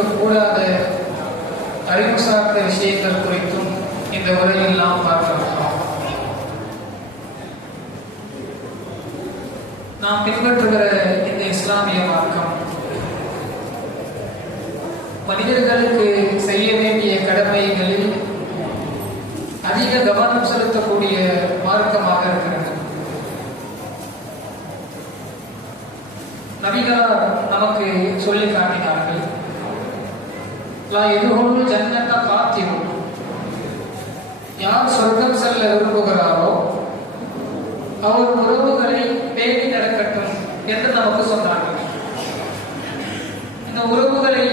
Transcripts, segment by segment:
கடைபிடிக்கக்கூடாத அறிவு சார்ந்த விஷயங்கள் குறித்தும் இந்த உரையில் நாம் பார்க்கலாம். நாம் பின்பற்றுகிற இந்த இஸ்லாமிய மார்க்கம் மனிதர்களுக்கு செய்ய வேண்டிய கடமைகளில் அதிக கவனம் செலுத்தக்கூடிய மார்க்கமாக இருக்கிறது. நபிகளார் நமக்கு சொல்லி காட்டினார்கள், லா யதுஹுல் ஜன்னத காத்திபுன், யார் சொர்க்கம் செல்ல விரும்புகிறாரோ அவர் உறவுகளை பேணி நடக்கட்டும் என்று நமக்கு சொன்னார்கள். இந்த உறவுகளை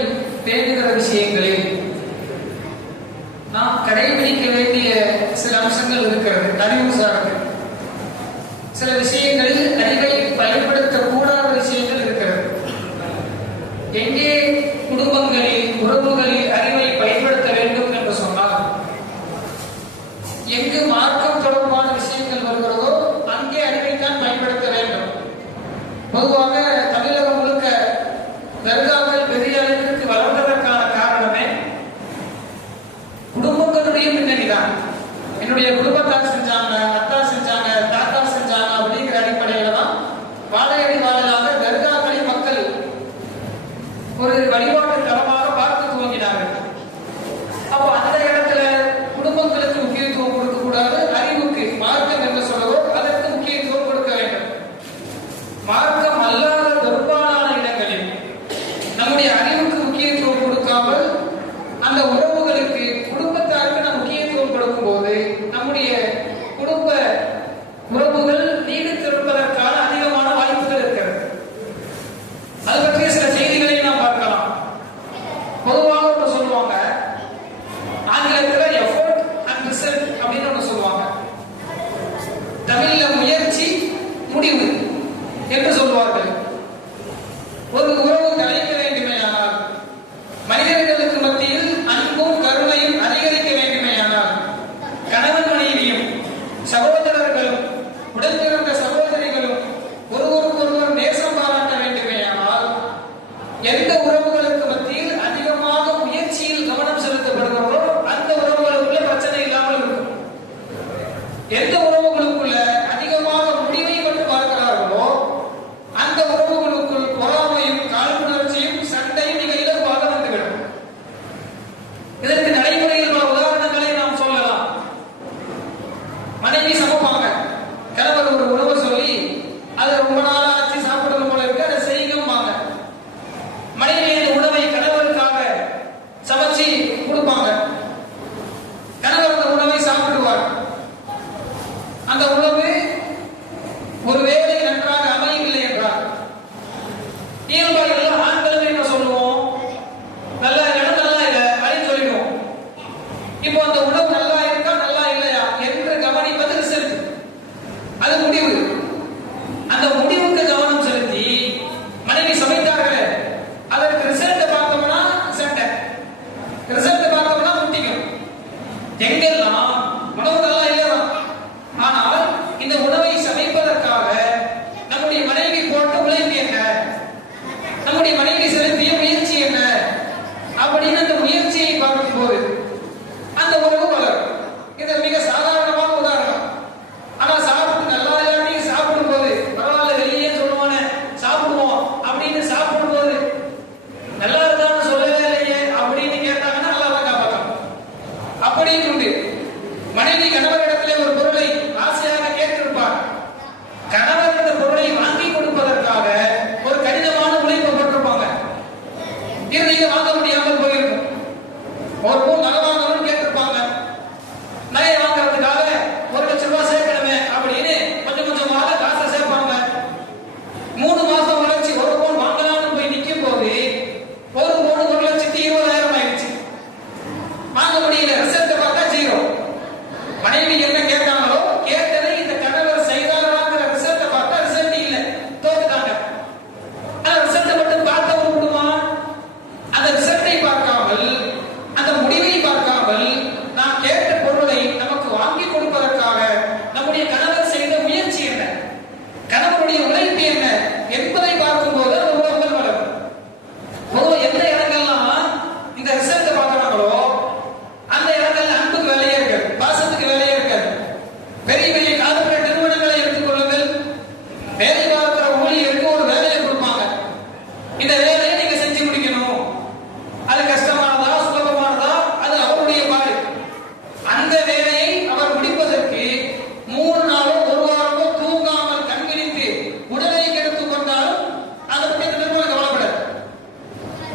பேணுகிற விஷயங்களில் நாம் கடைபிடிக்க வேண்டிய சில அம்சங்கள் இருக்கிறது. அறிவு சார்ந்து சில விஷயங்களில் அறிவை பயன்படுத்தக்கூடாத விஷயங்கள் இருக்கிறது. எங்கே குடும்பங்களில் உறவுகளில் அறிவை பயன்படுத்த வேண்டும் என்று சொன்னால், எங்கு மார்க்கம் தொடர்பான விஷயங்கள் வருகிறதோ அங்கே அறிவைத்தான் பயன்படுத்த வேண்டும். பொதுவாக தமிழகம் முழுக்க தர்காக்கள் பெரிய அளவிற்கு வளர்ந்ததற்கான காரணமே குடும்பங்களுடைய பின்னணிதான். என்னுடைய குடும்பத்தார் செஞ்சாங்க, அத்தா செஞ்சாங்க, தாத்தா செஞ்சாங்க அப்படிங்கிற அடிப்படையில்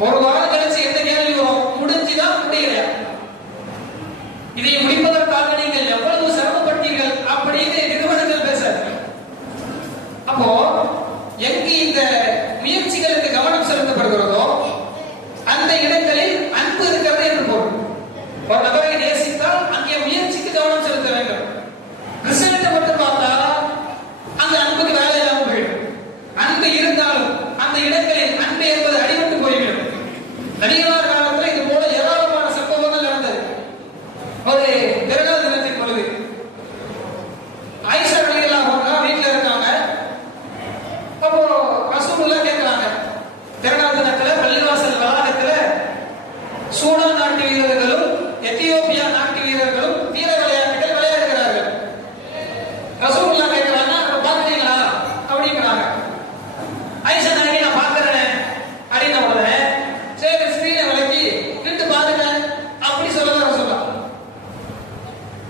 ஒரு வாரம் கழிச்சு எந்த கேள்வி வரும்? முடிஞ்சுதான் முடியலையா? இதை முடிப்பதற்காக நீங்கள் எவ்வளவு சிரமப்பட்டீர்கள் அப்படின்னு நிறுவனங்கள் பேசாது. அப்போ எங்கு இந்த முயற்சிகளுக்கு கவனம் செலுத்தப்படுகிறதோ அந்த இடங்களில் அன்பு இருக்கிறது என்று பொருள். ஒரு நபரை நேசித்தால் அங்கே முயற்சிக்கு கவனம் செலுத்த வேண்டும். ரிசல்ட் மட்டும் பார்த்தா அந்த அன்புக்கு வேலை இல்லாமல் போயிடும். அன்பு இருந்தாலும் அந்த இடங்களில் அன்பு என்பது அடிபட்டு போய்விடும். நபிகளார் காலத்தில் இது போல ஏராளமான சம்பவங்கள் நடந்தது. ஒரு பிறநாள் தினத்தின் பொழுது ஆயிஷா ரலியல்லாஹு அன்ஹா வீட்டில் இருக்காங்க. அப்போ ரசூலுல்லாஹ் கேட்கிறாங்க, பிறநாள் தினத்துல பள்ளிவாசல் வளாகத்துல சூடான் நாட்டு வீரர்களும் எத்தியோப்பியா நாட்டு வீரர்களும் வீர விளையாட்டுகள் விளையாடுகிறார்கள். ரசூலுல்லாஹ் கேட்கிறாங்க, பாக்குறீங்களா அப்படிங்கிறாங்க. ஆயிஷா நாயகி நான் பாக்குறேன் அப்படின்ன உடனே சரி ஸ்கிரீனை விளக்கி இருந்து பாருங்க அப்படி சொல்லதான் ரசூலுல்லாஹ்.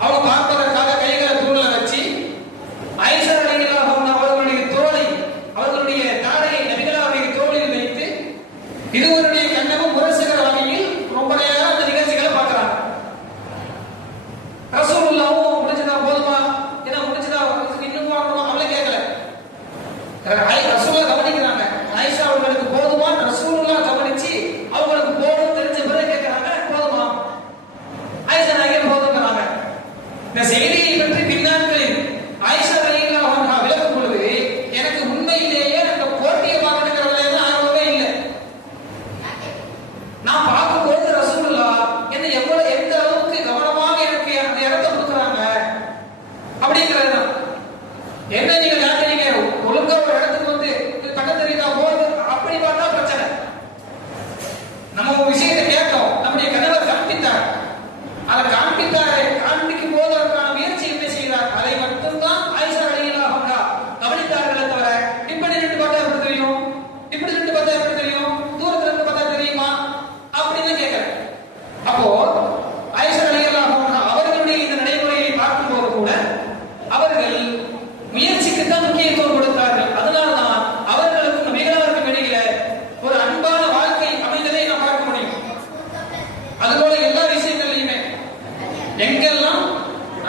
அவங்க பார்ப்பதற்காக கைகளை தூண்ல வச்சு ஆயிஷா ரலியல்லாஹு அன்ஹா அவர்களுடைய தோளை, அவர்களுடைய தாடையை நபிகளாருடைய தோளில் வைத்து இருவருடைய கண்ணமும் முரசுகிற வகையில் ரொம்ப நேரம் அந்த நிகழ்ச்சிகளை பார்க்கிறாங்க. ரசூலுல்லாஹ் முடிஞ்சதா போதுமா, என்ன முடிஞ்சதா இன்னும் பார்க்கணுமா அவளே கேட்கல. ரசூலுல்லாஹ் கவனிக்கிறாங்க. ஆயிஷா அவர்களுக்கு போதுமா ரசூலுல்லாஹ் கவனிச்சு அவங்களுக்கு போதும் தெரிஞ்ச பிறகு கேட்கிறாங்க, போதுமா? ஆயிஷா நாயகி போதுங்கிறாங்க. இந்த செய்தியை பற்றி பின்னாட்களில் ஆயிஷா ரலியல்லாஹு அன்ஹா விளக்கும் பொழுது எனக்கு உண்மையிலேயே அந்த போட்டியை பார்க்கணுங்கிறதுல ஆர்வமே இல்லை. நான் பார்க்கும்போது ரசூலுல்லாஹ் என்ன எவ்வளவு எந்த அளவுக்கு கவனமாக எனக்கு அந்த இடத்தை கொடுக்குறாங்க அப்படிங்கிறது தான். என்ன நீங்க காட்டுறீங்க, ஒழுங்கா ஒரு இடத்துக்கு வந்து பக்கத்து வீட்டா போகுது அப்படி பார்த்தா பிரச்சனை. நம்ம ஒரு விஷயத்தை கேட்டோம், நம்முடைய கணவர் காண்பித்தார், அதை காண்பிக்கும் போது அதற்கான முயற்சி என்ன செய்தார், அதை மட்டும்தான் ஆயிஷா ரலியல்லாஹு அன்ஹா கவனித்தார்களே தவிர இப்படி நின்று பார்த்தா எப்படி தெரியும், இப்படி நின்று பார்த்தா எப்படி தெரியும், தூரத்துல இருந்து பார்த்தா தெரியுமா அப்படின்னு கேட்கிறேன். அப்போ ஆயிஷா ரலியல்லாஹு அன்ஹா அவர்களுடைய இந்த நடைமுறையை பார்க்கும்போது கூட அவர்கள் முயற்சிக்கு தான் முக்கியத்துவம் கொடுத்தார்கள். அதனால்தான் அவர்களுக்கும் நபிகளாருக்கும் இடையில ஒரு அன்பான வாழ்க்கை அமைந்ததை நாம் பார்க்க முடியும். அதுபோல எல்லா விஷயங்கள்லையுமே எங்கெல்லாம்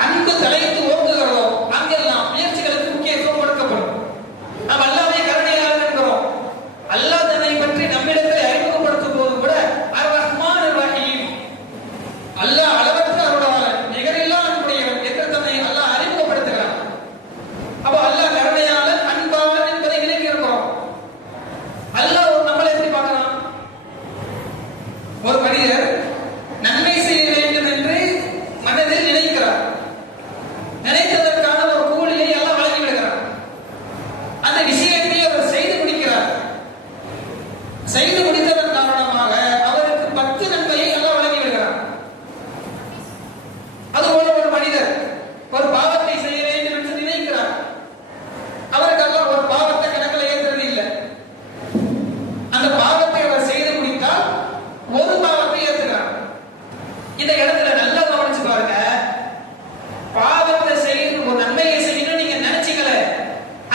அன்பு தலைத்து ஓங்குகிறதோ அங்கெல்லாம் முயற்சிகளுக்கு முக்கியத்துவம் கொடுக்கப்படும். நாம் அல்லாஹ்வை கருணையாளர் என்கிறோம். அல்லாஹ் தன்னை பற்றி நம்மிடத்தை அறிமுகப்படுத்தும் போது கூட அர்-ரஹ்மான் அர்-ரஹீம், அல்லாஹ் அளவற்ற அருளாளன், நிகரில்லா அன்புடையவன் என்று தன்னை அல்லாஹ் அறிமுகப்படுத்துகிறான். அப்போ அல்லாஹ் கருணையாளன், அன்பாளன் என்பதை விளக்கி இருக்கிறோம். அல்லாஹ் நம்மளை எப்படி பார்க்கலாம்? ஒரு மனிதர் நன்மை செய்ய வேண்டும் என்று மனதில் நினைக்கிறார். நினைத்ததற்கான ஒரு கூலியை எல்லாம் வழங்கி விடுகிறார். அந்த விஷயத்தை அவர் செய்து முடிக்கிறார். செய்து முடித்ததன் காரணமாக அவருக்கு 10 நன்மையை எல்லாம் வழங்கி விடுகிறார். அதுபோல ஒரு மனிதர் ஒரு பாவத்தை செய்ய வேண்டும் என்று நினைக்கிறார். அவருக்கெல்லாம் ஒரு பாவத்தை கணக்கில் ஏற்றுறது இல்லை. அந்த பாவத்தை அவர் செய்து முடித்தால் ஒரு பாவத்தை ஏற்றுகிறார். இந்த இடத்துல நல்லா கவனிச்சு பாருங்க. பாவத்தை செய்து ஒரு நன்மையை செய்யணும் நீங்க நினைச்சீங்கள,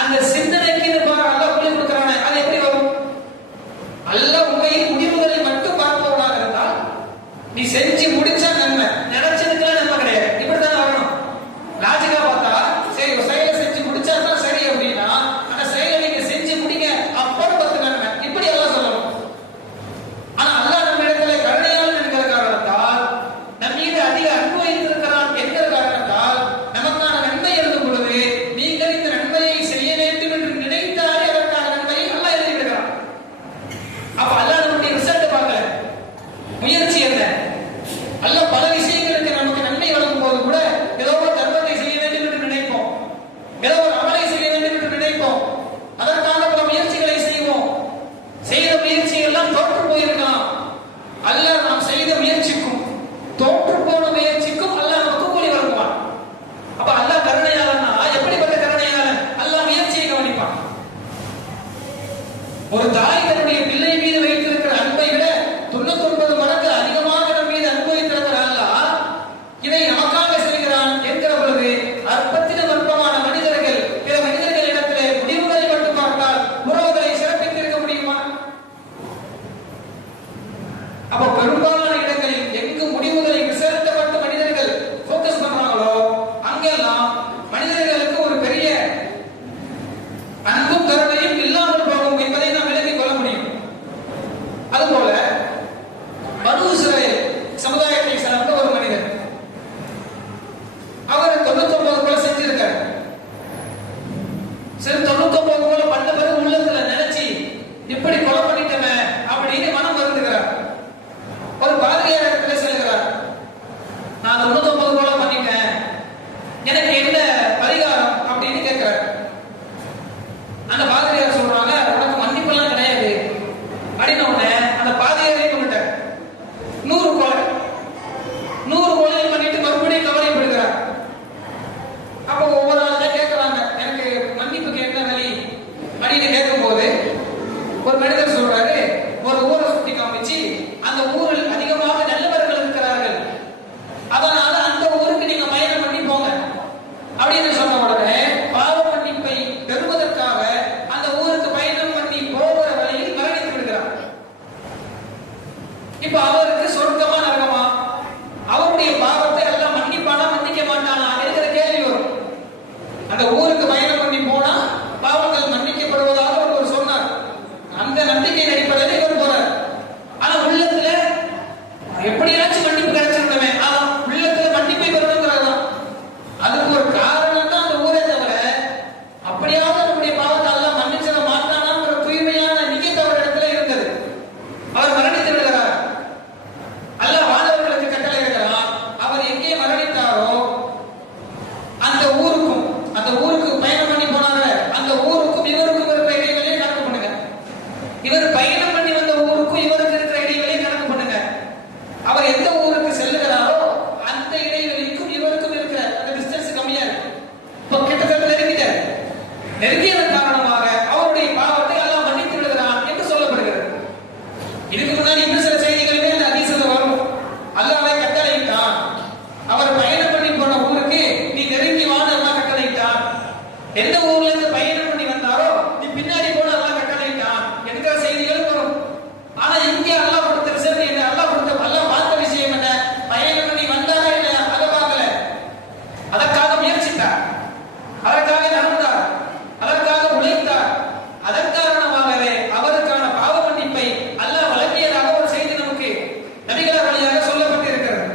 அந்த சிந்தனைக்கு அல்லாஹ் கூலி கொடுக்கிறானே, அது எப்படி வரும்? அல்லாஹ் உண்மையில் முடிவுகளை மட்டும் பார்ப்பவனாக இருந்தால் நீ செஞ்சு முடிச்சா நன்மை, நினைச்சதுக்குலாம் நன்மை கிடையாது. இப்படிதான் வரணும். லாஜிக்கா பார்த்தா சரி ஒரு செயலை செஞ்சு முடிச்சா தான் சரி அப்படின்னா அந்த செயலை நீங்க செஞ்சு முடிங்க அப்புறம் 10 நன்மை, இப்படி எல்லாம் சொல்லணும். ஆனா அல்லாஹ் நம்ம இடத்துல கருணையாளன் என்கிற காரணத்தால் நம் மீது அதிக அன்பு வைத்திருக்கிறான் என்கிற காரணத்தால் நமக்கான நன்மை எழுதும் பொழுது நீங்கள் இந்த நன்மையை செய்ய வேண்டும் என்று நினைத்தாலே அதற்கான நன்மையை அல்லாஹ் எழுதி விடுகிறான். அப்ப அல்லாஹ் நம்முடைய ரிசல்ட் பார்க்கல, முயற்சி என்ன. அல்லாஹ் பல விஷயங்களுக்கு நமக்கு நன்மை வழங்கும் போது கூட ஏதோ ஒரு தர்மத்தை செய்ய வேண்டும் என்று நினைப்போம், ஏதோ ஒரு அமலை செய்ய வேண்டும் என்று நினைப்போம், அதற்கான பல முயற்சிகளை செய்வோம். செய்த முயற்சி எல்லாம் தோற்று போயிருக்கலாம். அல்லாஹ் நாம் செய்த முயற்சிக்கும் தோற்று போன முயற்சிக்கும் அல்லாஹ் நமக்கு கூலி வழங்குவான். அப்ப அல்லாஹ் கருணையாளன். எப்படிப்பட்ட கருணையாளன்? அல்லாஹ் முயற்சியை கவனிப்பான். ஒரு தாய் தன்னுடைய பிள்ளை மீது வைத்திருக்கிற அன்பை விட 99 மடங்கு அதிகமாக நம் மீது அன்பு வைத்திருக்கிற அல்லாஹ் இதை நமக்காக செய்கிறான் என்கிற பொழுது அற்பத்திலும் அற்பமான மனிதர்கள் பிற மனிதர்களிடத்திலே முடிவுகளை மட்டும் பார்த்தால் உறவுகளை சிறப்பித்திருக்க முடியுமா? பெரும்பாலான இடங்களில் எங்கு முடிவுகளை விசாரிக்கப்பட்ட மனிதர்கள் போக்கஸ் பண்றாங்களோ அங்கெல்லாம் மனிதர்களுக்கு ஒரு பெரிய அன்பும் கருணையும் இல்லாமல் போகும் என்பதை நாம் விளங்கிக் கொள்ள முடியும். அதுபோல பனு இஸ்ரவேல் சமுதாயத்தை சார்ந்த ஒரு மனிதர், அவர் 99 கொலை செஞ்சிருக்காரு. சரி, 99 கொலை பண்ண பிறகு உள்ளத்துல நினைச்சு இப்படி கொலை பண்ணிட்டமே அப்படின்னு மனம் வருந்துகிறார். ஒரு பாதிரியார் இடத்துல செல்கிறார். நான் 99 கொலை பண்ணிட்டேன், எனக்கு என்ன பரிகாரம் அப்படின்னு கேட்கிறார். அந்த பாதிரியார் சொல்றாங்க, உனக்கு மன்னிப்பெல்லாம் கிடையாது அப்படின்னு. உடனே அந்த பாதிரியாரே கொண்டுட்டார். 100 கொலை பண்ணிட்டு மறுபடியும் கவலைப்படுகிறார். அப்போ ஒவ்வொரு ஆளுதான் கேட்கிறாங்க, எனக்கு மன்னிப்புக்கு என்ன வழி அப்படின்னு கேட்கும் போது ஒரு மனிதர் சொல்றாரு, ஒரு ஊரை சுத்தி காமிச்சு அந்த ஊரில் அதிகமாக நல்லவர்கள் இருக்கிறார்கள், அதனால அந்த ஊருக்கு நீங்க பயணம் பண்ணி போங்க அப்படின்னு சொன்ன உடனே பாவ மன்னிப்பை பெறுவதற்காக அந்த ஊருக்கு பயணம் பண்ணி போகிற வழியில் மரணித்து விடுகிறார். இப்ப அவருக்கு சொர்க்கமா நரகமா? அவருடைய பாவத்தை எல்லாம் மன்னிப்பானா மன்னிக்க மாட்டானா என்கிற கேள்வி வரும். அந்த ஊருக்கு பயணம் பண்ணி போனா பாவங்கள் மன்னிக்கப்படுவதாக அவர் சொன்னார். அந்த நம்பிக்கை அடிப்படையில் இவர் போறார். ஆனா உள்ளத்துல எப்படியாச்சும் மன்னிப்பு கிடைச்சிருந்தமே, ஆனா உள்ளத்துல மன்னிப்பை பெறணுங்கிறதா அதுக்கு ஒரு காரணம் தான் அந்த ஊரே தவிர, அப்படியாவது நம்முடைய பாவத்தை எல்லாம் மன்னிச்சிட மாட்டானாங்கிற தூய்மையான நிகழ்ச்சி அவர் இடத்துல இருந்தது. அவர் மரணித்து விடுகிறார். அல்லாஹ் வானவர்களுக்கு கட்டளை இருக்கிறார், அவர் எங்கே மரணித்தாரோ அந்த ஊருக்கு பயணம் பண்ணி போனாங்க, அந்த ஊருக்கும் இவருக்கும் இருக்கிற இடைவெளியை கணக்கு பண்ணுங்க. இவர் பயணம் பண்ணி வந்த ஊருக்கும் இவருக்கு இருக்கிற இடைவெளியை கணக்கு பண்ணுங்க. அவர் எந்த ஊருக்கு செல்லுகிறாரோ அந்த இடைவெளிக்கும் இவருக்கும் இருக்கிற அந்த டிஸ்டன்ஸ் கம்மியா இருக்கு. இப்போ கிட்டத்தட்ட நெருங்கியதன் காரணமாக அவருடைய பாவத்தை அல்லாஹ் மன்னித்து விடுகிறான் என்று சொல்லப்படுகிறது. இதுக்கு முன்னாடி இன்னும் சில செய்திகளுமே அந்த ஹதீஸ்ல வரும். அல்லாஹ்வை கட்டளையிட்டான், அவர் பயணம் பண்ணி போன ஊருக்கு நீ நெருங்கி வான்னு அல்லாஹ் கட்டளையிட்டான். எந்த ஊர்ல இருந்து பயணம் பண்ணி வந்தாரோ நீ பின்னாடி போன அல்லாஹ் கட்டளையிட்டான் என்கிற செய்திகளும் வரும். ஆனா இங்கே அல்லாஹ் கொடுத்த ரிசல்ட் என்ன? அல்லாஹ் பார்த்த விஷயம் என்ன? பயணம் பண்ணி வந்தாரா இல்லையா அதை பார்க்கல. அதற்காக முயற்சித்தார், அதற்காக நடந்தார், அதற்காக உழைத்தார். அதன் காரணமாகவே அவருக்கான பாவ மன்னிப்பை அல்லாஹ் வழங்கியதாக ஒரு செய்தி நமக்கு நபிகளார் வழியாக சொல்லப்பட்டிருக்கிறது.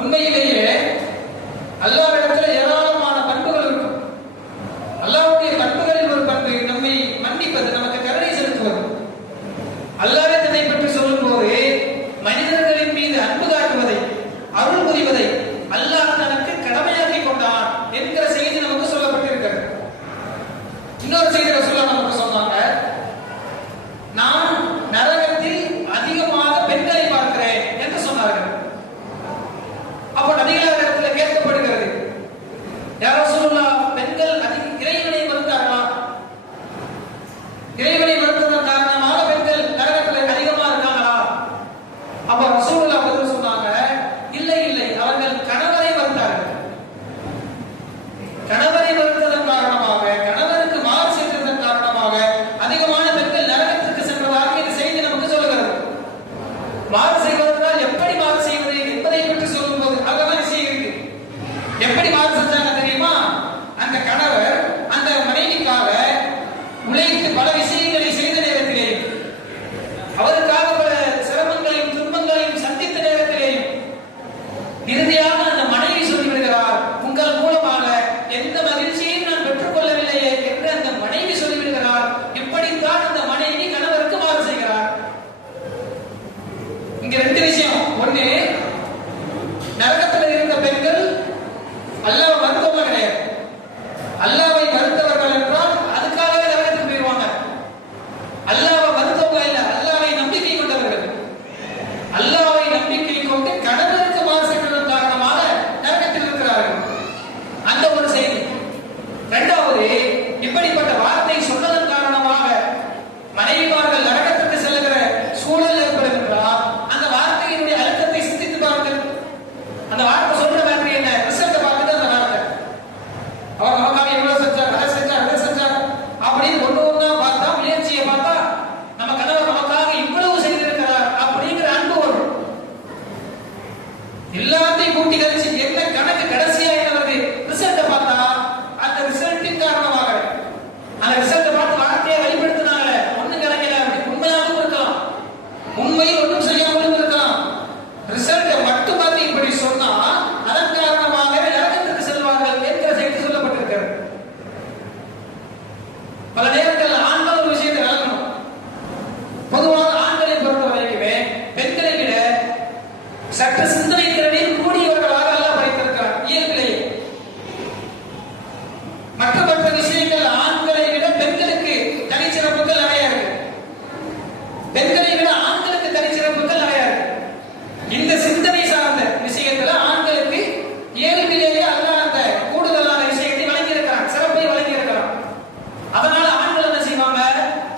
உண்மையிலேயே அல்லாஹ்விடத்தில் ஏராளமான பண்புகள் இருக்கும். அல்லாஹ்வுடைய பண்புகளில் ஒரு பண்பு நம்மை மன்னிப்பது, நமக்கு கருணை செலுத்துவது. அல்லாஹ்வே தன்னை பற்றி சொல்லும் போது மனிதர்களின் மீது அன்பு காட்டுவதை, அருள் புரிவதை அல்லாஹ் தனக்கு கடமையாக்கி கொண்டான் என்கிற செய்தி நமக்கு சொல்லப்பட்டிருக்கிறது. இன்னொரு செய்தி ரசூலுல்லாஹ் நமக்கு சொன்னாங்க, நான் நரகத்தில் அதிகமாக பெண்களை பார்க்கிறேன் என்று சொன்னார்கள். அப்ப நபிகளார் இடத்துல கேட்கப்படுகிறது, யா ரசூலுல்லாஹ், பெண்கள் இறைவனை மறுத்தார்களா? இறைவனை மறுத்ததன் காரணமாக பெண்கள் நரகத்தில் அதிகமா இருக்காங்களா? அப்ப ரசூலுல்லாஹ் பதில் சொன்னாங்க, இல்லை அவர்கள் கணவரை மறுத்தார்கள். கணவரை மறுத்ததன் காரணமாக, கணவருக்கு மாறு செய்ததன் காரணமாக அதிகமான பெண்கள் நரகத்திற்கு சென்றதாக இந்த செய்தி நமக்கு சொல்லுகிறது. மாறு செய்வதனால் எப்படி மாறு செய்வது என்பதை பற்றி சொல்லும் போது அழகான விஷயம் இருக்கு. எப்படி மாறு செஞ்சாங்க தெரியுமா? அந்த கணவர் அந்த மனைவிக்காக உழைத்து பல விஷயங்களை செய்த நேரத்திலேயும், அவருக்காக பல சிரமங்களையும் துன்பங்களையும் சந்தித்த நேரத்திலேயும் இறுதியாக அந்த மனைவி சொல்லிவிடுகிறார், உங்கள் மூலமாக எந்த மகிழ்ச்சியையும் நான் பெற்றுக் கொள்ளவில்லையே என்று அந்த மனைவி சொல்லிவிடுகிறார். இப்படித்தான் அந்த மனைவி கணவருக்கு மாறு செய்கிறார். இங்க ரெண்டு விஷயம். ஒண்ணு, நரகத்தில் இருந்த பெண்கள் அல்லாஹ் மறுத்தவங்க கிடையாது. அல்லாஹ்வை மறுத்தவர்கள் என்றால் அதுக்காகவே நரகத்துக்கு போயிடுவாங்க. அல்லாஹ்வை மறுத்தவங்க இல்ல, அல்லாஹ்வை நம்பிக்கை கொண்டவர்கள். அல்லாஹ்வை நம்பிக்கை கொண்டு கணவருக்கு மாறு செய்வதன் காரணமாக நரகத்தில் இருக்கிறார்கள். அந்த ஒரு செய்தி. இரண்டாவது, இப்படிப்பட்ட வார்த்தை சொன்னதன் காரணமாக மனைவிமார்கள் நரகத்திற்கு செல்லுகிற சூழல் ஏற்படுகின்றார். அந்த வார்த்தையினுடைய அழுத்தத்தை சிந்தித்து பாருங்கள். அந்த வார்த்தை சொல்ற மாதிரி என்ன ரிசல்ட் பார்க்குது அந்த வார்த்தை. அவர் நமக்காக எவ்வளவு செஞ்சார், அதை செஞ்சார் அப்படின்னு ஒண்ணு ஒண்ணா பார்த்தா, முயற்சியை பார்த்தா கூட்டி கழிச்சு என்ன கணக்கு கடைசியா என்ன வருது, ரிசல்ட்டை பார்த்தா அந்த ரிசல்ட்டின் காரணமாக அந்த ரிசல்ட்டை பார்த்து வார்த்தையை வெளிப்படுத்தினாங்க, ஒண்ணும் கிடைக்கல. அப்படி உண்மையாகவும் இருக்கலாம், உண்மையில் ஒன்றும் செய்யாமலும் இருக்கலாம். ரிசல்ட்டை மட்டும் பார்த்து இப்படி சொன்னா அதன் காரணமாக நரகத்துக்கு செல்வார்கள் என்கிற செய்தி சொல்லப்பட்டிருக்கிறது. பல நேரங்கள் ஆண்கள் ஒரு விஷயத்தை விளக்கணும். பொதுவாக ஆண்களை பொறுத்தவரைக்குமே பெண்களை விட சற்று சிந்தனை திறனில் கூடியவர்களாக அல்லாஹ் படைத்திருக்கிறார் இயற்கையிலேயே. மற்ற விஷயங்கள் ஆண்களை விட பெண்களுக்கு தனிச்சிறப்புகள் நிறைய இருக்கு. பெண்களை விட ஆண்களுக்கு தனிச்சிறப்புகள் நிறைய இருக்கு. இந்த சிந்தனை சார்ந்த விஷயத்துல ஆண்களுக்கு இயல்பிலேயே அல்லாஹ் அந்த கூடுதலான விஷயத்தை வழங்கி இருக்கிறான், சிறப்பை வழங்கி இருக்கிறான். அதனால ஆண்கள் என்ன செய்வாங்க,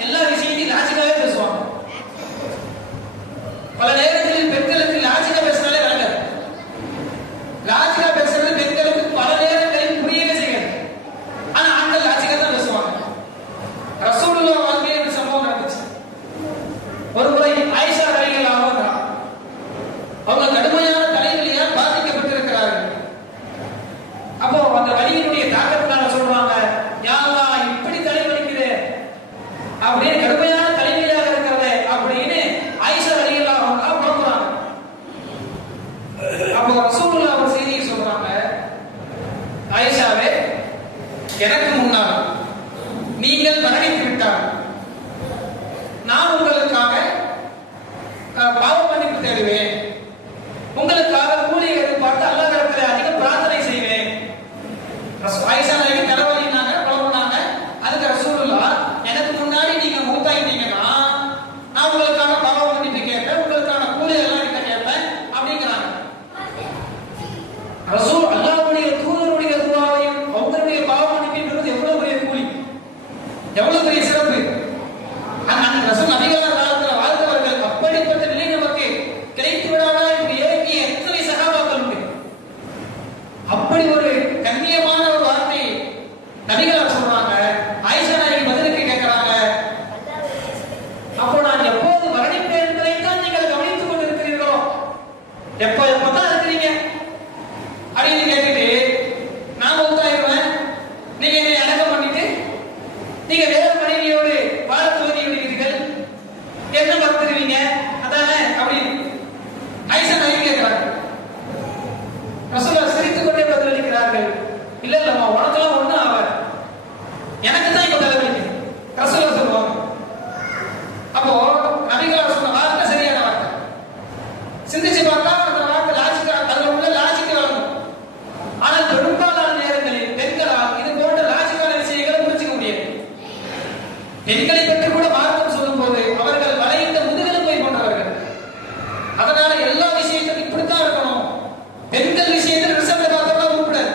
எல்லா விஷயத்தையும் லாஜிக்காவே பேசுவாங்க. பல நேரங்களில் பெண்களுக்கு லாஜிக்கா பேசினாலே விளங்காது. லாஜிக்கா பேசுறது பெண்களுக்கு பல நேரங்களில் புரியவே செய்யாது. ஆனா ஆண்கள் லாஜிக்கா தான் பேசுவாங்க. ரசூலுல்லாஹ் வாழ்க்கையில் ஒரு சம்பவம் நடந்துச்சு. ஒரு முறை ஆயிஷா ரலியல்லாஹு அன்ஹா அவங்க கடுமையான தலைவலியால் பாதிக்கப்பட்டிருக்கிறார்கள். அப்போ அந்த வலியினுடைய தாக்கத்தினால சொல்றாங்க, யா அல்லாஹ் இப்படி தலைவலிக்குது, அப்படியே கடுமையான தலைவலியாக இருக்கிறது அப்படின்னு ஆயிஷா ரலியல்லாஹு அன்ஹா புலம்புறாங்க. அப்போ ரசூலுல்லாஹ் ஒரு செய்தியை சொல்றாங்க, ஆயிஷாவே, எனக்கு முன்னால் நீங்கள் மரணித்து விட்டார், நான் உங்களுக்காக பாவ மன்னிப்பு தேடுவேன், உங்களுக்காக கூலி எதிர்பார்த்து அல்லாஹ்விடத்தில் அதிக பிரார்த்தனை செய்வேன். ஆயிஷா நாயகி தலைவலினாங்க, புலம்புனாங்க. அதுக்கு ரசூலுல்லாஹ், எனக்கு முன்னாடி நீங்க மூத்தாயிட்டீங்கன்னா நான் உங்களுக்காக பாவ மன்னிப்பு கேட்பேன், உங்களுக்கான கூலி எல்லாம் கிட்ட கேட்பேன் அப்படிங்கிறாங்க. ரசூல் அல்லாஹ்வுடைய தூதருடைய துஆவையும் அவங்களுடைய பாவ மன்னிப்புன்றது எவ்வளவு பெரிய கூலி, எவ்வளவு பெரிய சிறப்பு. அந்த ரசூல் நபிகள் காலத்துல வாழ்ந்தவர்கள் அப்படிப்பட்ட நிலை நமக்கு கிடைத்து விடாதா என்று ஏங்கிய எத்தனை சகாபாக்கள் உண்டு. அப்படி ஒரு கண்ணியமான ஒரு வார்த்தை நபிகள் சொல்றாங்க. ஆயிஷா நாயகி பதிலுக்கு கேட்கிறாங்க, அப்போ நான் எப்போது மரணிப்பேன் என்பதைத்தான் நீங்கள் கவனித்துக் கொண்டிருக்கிறீர்களோ, எப்பதான் இருக்கிறீங்க அப்படின்னு கேட்டுட்டு, நான் மூத்தாயிருவேன், நீங்க என்னை அடக்கம் பண்ணிட்டு நீங்க வேற மனைவியோடு வாழ துவங்கி விடுகிறீர்கள், என்ன மறந்துடுவீங்க அதானே அப்படின்னு ஆயிஷா நாயகி கேட்கிறாங்க. ரசூலுல்லாஹ் சிரித்துக் கொண்டே பதிலளிக்கிறார்கள், இல்ல இல்லம்மா, உனக்கெல்லாம் ஒண்ணும் ஆகாது, எனக்கு தான் இப்ப தலைவலிக்கு. ரசூலுல்லாஹ் சொல்லுவாங்க. அப்போ நபிகள் சொன்ன வார்த்தை சரியான வார்த்தை. சிந்திச்சு பார்த்தா அந்த வார்த்தை லாஜிக்கா, அதுல உள்ள லாஜிக் வழங்கும். ஆனால் பெரும்பாலான நேரங்களில் பெண்களால் இது போன்ற லாஜிக்கான விஷயங்களை புரிஞ்சுக்க முடியாது. பெண்களை பற்றி கூட மார்க்கம் சொல்லும் போது அவர்கள் வளைந்த முதுகெலும்பை போன்றவர்கள். அதனால எல்லா விஷயத்திலும் இப்படித்தான் இருக்கணும். பெண்கள் விஷயத்தில் ரிசல்ட் பார்த்தா உருப்படாது.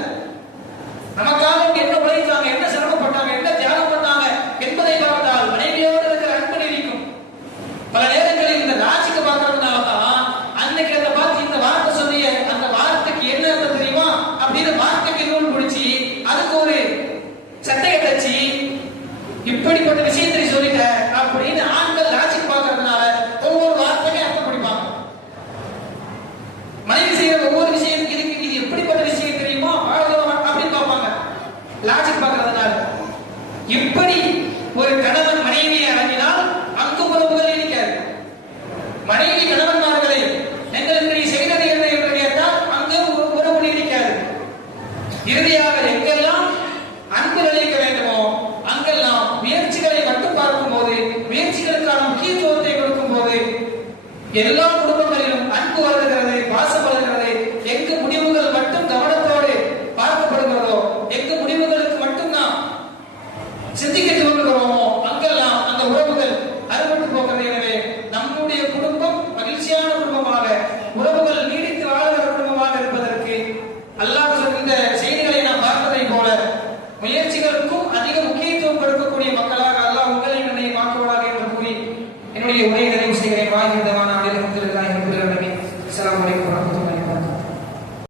நமக்காக அவங்க என்ன உழைத்தாங்க, என்ன சிரமப்பட்டாங்க, என்ன தியாகம் பண்ணாங்க என்பதை பார்த்தால் மனைவியோடு இருக்கிற அன்பு நீடிக்கும். பல நேரங்களில் இந்த லாஜிக்க பார்க்கறதுனால தான் அன்னைக்கு அந்த பார்த்து இந்த வார்த்தை சொன்னிய அந்த வார்த்தைக்கு என்ன அர்த்தம் தெரியுமா அப்படின்னு வார்த்தைக்கு நூல் பிடிச்சி அதுக்கு ஒரு சட்டையை தச்சு இப்படிப்பட்ட விஷயத்தை சொல்லிட்ட அப்படின்னு ஆண்கள் லாஜிக் பார்க்கறதுனால ஒவ்வொரு வார்த்தையும் அர்த்தம் பிடிப்பாங்க. மனைவி செய்யற ஒவ்வொரு விஷயத்துக்கு இதுக்கு இது எப்படிப்பட்ட விஷயம் தெரியுமா அப்படின்னு பார்ப்பாங்க லாஜிக் பார்க்கறதுனால. இப்படி ஒரு கணவன் மனைவியை அடங்கினால் அங்கு உறவுகள் நீடிக்காது. மனைவி கணவன்மார்களை எங்களுக்கு நீ செய்தது என்ன என்று கேட்டால் அங்கு உறவு நீடிக்காது. இறுதியாக எங்கெல்லாம் அன்பு விளைவிக்க வேண்டுமோ அங்கெல்லாம் முயற்சிகளை மட்டும் பார்க்கும் போது, முயற்சிகளுக்கான முக்கியத்துவத்தை கொடுக்கும் போது எல்லா குடும்பங்களிலும் அன்பு வளர்கிறது, பாசம் வளர்கிறது. எங்கு முடிவுகள் மட்டும் கவனத்தோடு பார்க்கப்படுகிறதோ, எங்கு முடிவுகளுக்கு மட்டும் நாம் சிந்திக்க தோன்றுகிறோமோ அங்கெல்லாம் அந்த உறவுகள் அறுபட்டு போகிறது. எனவே நம்முடைய குடும்பம் மகிழ்ச்சியான குடும்பமாக, உறவுகள் நீடித்து வாழ்கிற குடும்பமாக இருப்பதற்கு அல்லாஹ் சொல்கின்ற செய்திகளை நாம் பார்த்ததை போல முயற்சிகளுக்கும் அதிக முக்கியத்துவம் கொடுக்கக்கூடிய மக்களாக அல்லாஹ் உங்களை என்னை மாற்றுவதாக என்று கூறி என்னுடைய உரையை